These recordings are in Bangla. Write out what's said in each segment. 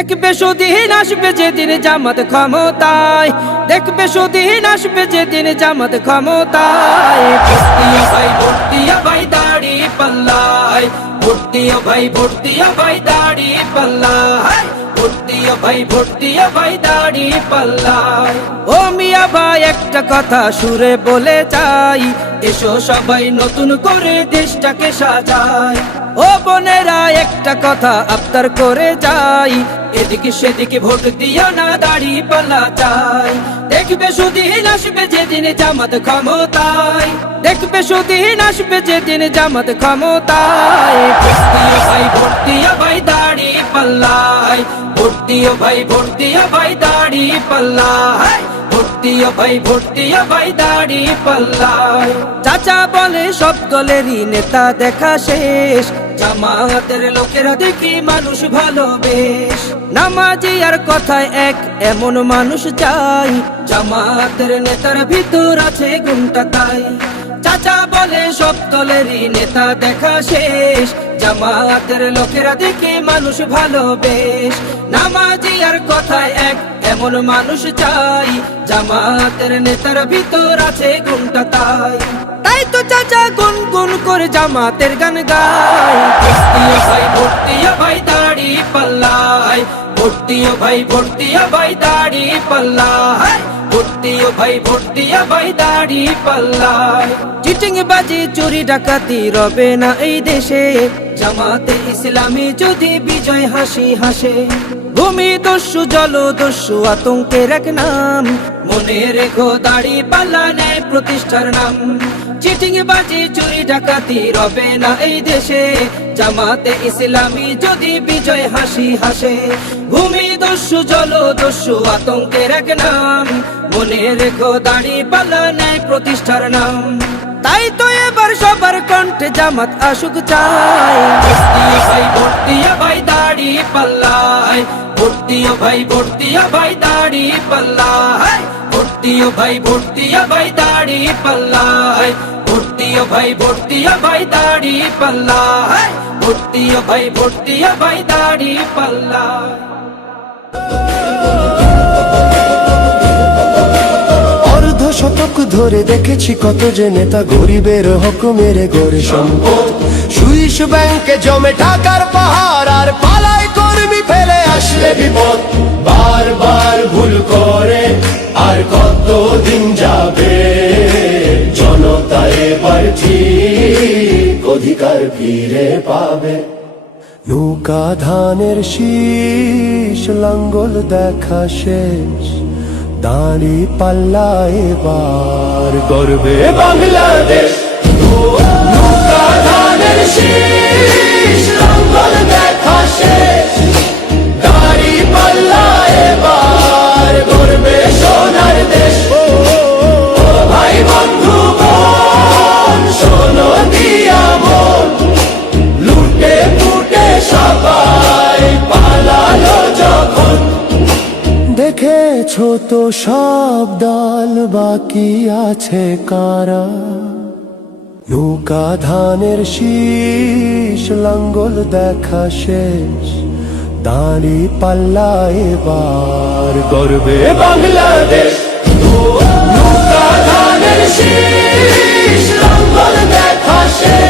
দেখবে সুদিন আসবে যেদিন জামাত ক্ষমতায়। দেখবে সুদিন আসবে যেদিন জামাত ক্ষমতায়। ভাই ভাই, দাড়ি ভাই ভাই, দাড়ি ভাই ভাই, দাড়ি পাল্লায়। ও মিয়া ভাই, একটা কথা সুরে বলে যাই এসো সবাই নতুন করে দেশটাকে সাজায় ও বোনেরা, একটা কথা আবদার করে যাই। এদিকে সেদিকে ভোট দিও না, দাড়ি পাল্লা চাই। দেখবে সুদিন আসবে যেদিন জামাত ক্ষমতায়। দেখবে সুদিন আসবে যেদিন জামাত ক্ষমতায়। ভাই ভর্তিও ভাই, দাড়ি পাল্লায়। ভর্তিও ভাই ভর্তিও ভাই, দাড়ি পাল্লায়। ভর্তিও ভাই ভর্তিও ভাই, দাড়ি পাল্লায়। চাচা বলে সব দলেরই নেতা দেখা শেষ। জামাতের লোকেরা দেখি মানুষ ভালোবেশ। নামাজি আর কথায় এক, এমন মানুষ চাই। জামাতের নেতার ভিতর আছে গুণটা তাই। চাচা বলে, সব দলেরই নেতা দেখা শেষ। জামাতের লোকেরা দেখে মানুষ ভালোবেশ নামাজি আর কথায় এক, এমন মানুষ চাই। জামাতের নেতার ভিতর আছে গুণটা তাই। তাই তো চাচা গুন গুন করে জামাতের গান গায় ভাই ভর্তিও ভাই, দাড়ি পাল্লায়। ভর্তিও ভাই ভর্তিও ভাই, দাড়ি পাল্লায়। ভর্তিও ভাই ভর্তিও ভাই, দাড়ি পাল্লায়। চিটিং বাজি, চুরি ডাকাতি রবে না এই দেশে। জামাতে ইসলামী যদি বিজয় হাসি হাসে। ভূমি দস্যু জল দস্যু আতঙ্কের এক নাম। মনে রেখো দাড়ি পাল্লা নেয় প্রতিষ্ঠার নাম। চিটিং বাজি, চুরি, ডাকাতি, রবে না এই দেশে। জামাতে ইসলামী যদি বিজয় হাসি হাসে। ভূমি দস্যু জল দস্যু আতঙ্কের এক নাম। মনে রেখো দাড়ি পাল্লা নেয় প্রতিষ্ঠার নাম। তাই তো এবার সবার কণ্ঠে জামাত আসুক চাই। ভাই, ভর্তিও ভাই, দাড়ি পাল্লায়। ভর্তিও ভাই ভর্তিও ভাই, দাড়ি পাল্লায়। ভর্তিও ভাই ভর্তিও ভাই, দাড়ি পাল্লায় ভর্তিও ভাই ভর্তিও ভাই, দাড়ি পাল্লায় ভর্তিও ভাই ভর্তিও ভাই, দাড়ি পাল্লায় শতক ধরে দেখেছি কত যে নেতা গরিবের হক মেরে গড়ে সম্পদ। সুইস ব্যাংকে জমে টাকার পাহাড় আর পালায় কর্মী ফেলে আসলে বিপদ। বারবার ভুল করে আর কত দিন যাবে? জনতা এবার ঠিক অধিকার ফিরে পাবে। নৌকা ধানের শীষ, লাঙ্গল দেখা শেষ। দাঁড়ি পাল্লা এবার গর্বে বাংলাদেশ। নৌকা ধানের শীষ দেখেছ তো সব দল বাকি আছে কারা? নৌকা ধানের শীষ লাঙ্গল দেখা শেষ। দাঁড়ি পাল্লা এবার গর্বে বাংলাদেশ। নৌকা ধানের শীষ লাঙ্গল দেখা শেষ।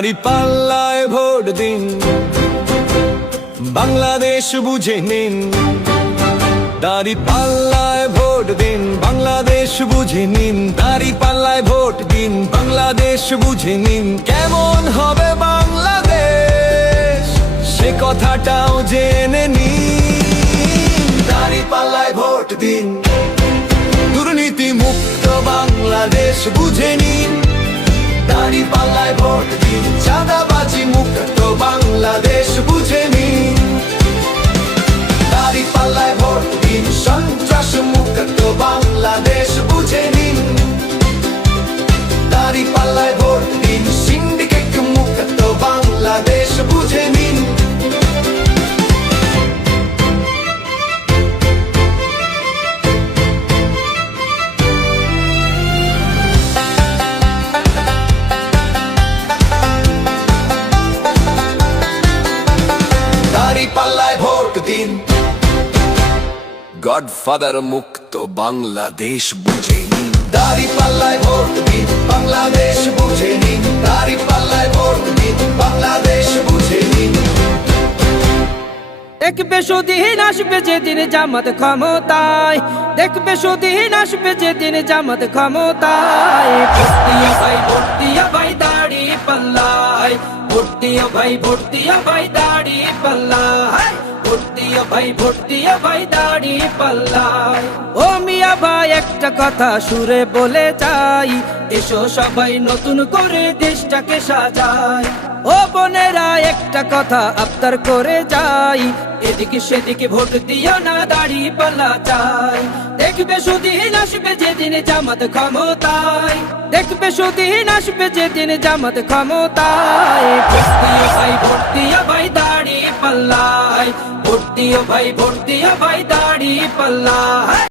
দাঁড়ি পাল্লায় ভোট দিন। বাংলাদেশ বুঝে নিন। দাড়ি পাল্লায় ভোট দিন। বাংলাদেশ বুঝে নিন। দাড়ি পাল্লায় ভোট দিন। বাংলাদেশ বুঝে নিন। কেমন হবে বাংলাদেশ? সে কথাটাও জেনে নিন। দাড়ি পাল্লায় ভোট দিন। দুর্নীতি মুক্ত বাংলাদেশ বুঝে নিন। পাল্লায় ভোট দিন। গডফাদার মুক্ত বাংলাদেশ বুঝে নিন। দাড়ি পাল্লায় ভোট দিন, বাংলাদেশ বুঝে নিন। দাড়ি পাল্লায় ভোট দিন, বাংলাদেশ বুঝে নিন। দেখবে সুদিন আসবে যেদিন জামাত ক্ষমতায়। দেখবে সুদিন আসবে যেদিন জামাত ক্ষমতায়। ভাই ভাই। ভর্তিয়া ভাই ভর্তিয়া ভাই, দাড়ি পাল্লা। ভর্তি ও ভাই ভর্তিয়া ভাই, দাড়ি পাল্লা। ও মিয়া ভাই, একটা কথা সুরে বলে যাই এসো সবাই নতুন করে দেশটাকে সাজায় ও বোনেরা, একটা কথা আবদার করে যাই। এদিকে সেদিকে ভোট দিও না, দাড়ি পাল্লা চাই। দেখবে সুদিন আসবে যেদিন জামাত ক্ষমতায়। দেখবে সুদিন আসবে যেদিন জামাত ক্ষমতায়। ভর্তিও ভাই ভর্তিও ভাই, দাড়ি পাল্লায়। ভর্তিও ভাই, ভোট ভর্তিও ভাই, দাড়ি পাল্লায়।